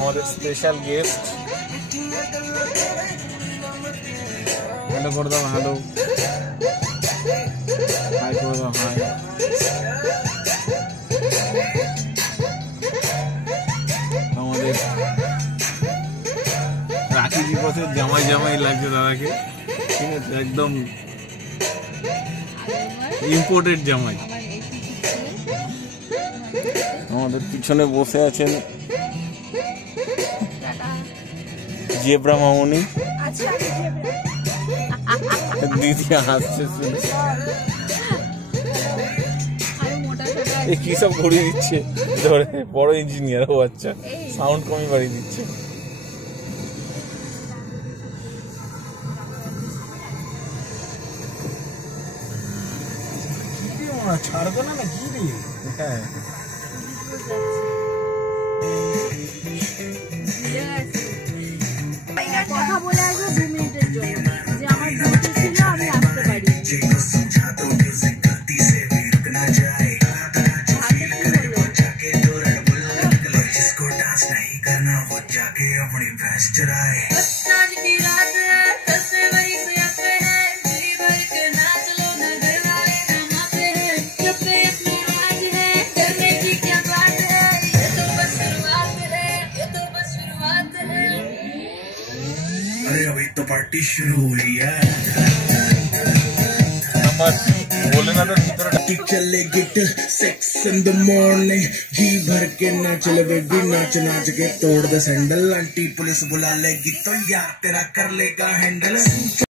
আমাদের special guest. Hello করে দাও, হ্যালো, হাই করে দাও, হাই। আমাদের রাখি দিবসের জামাই জামাই লাগছে দাদাকে, ঠিক আছে, একদম ইম্পোর্টেড জামাই। আমাদের পিছনে বসে আছেন জেব্রা মামনি। দিদি হাসছে শুনে, কি সব ঘুরিয়ে দিচ্ছে ধরে, বড় ইঞ্জিনিয়ার ও আচ্ছা, সাউন্ড কমই বাড়িয়ে দিচ্ছে। ছাড়বে না না কি রে? হ্যাঁ কথা বলে আসবো 2 মিনিটের জন্য, যে আমার ডিউটি ছিল, আমি আসতে পারি। अरे अभी तो पार्टी शुरू हुई है, बोले ना तो भीतर चले गिट 6 in the morning, जी भर के नाच ले बेबी, नाच नाच के तोड़ दे सैंडल, आंटी पुलिस बुला लेगी तो यार तेरा कर लेगा हैंडल।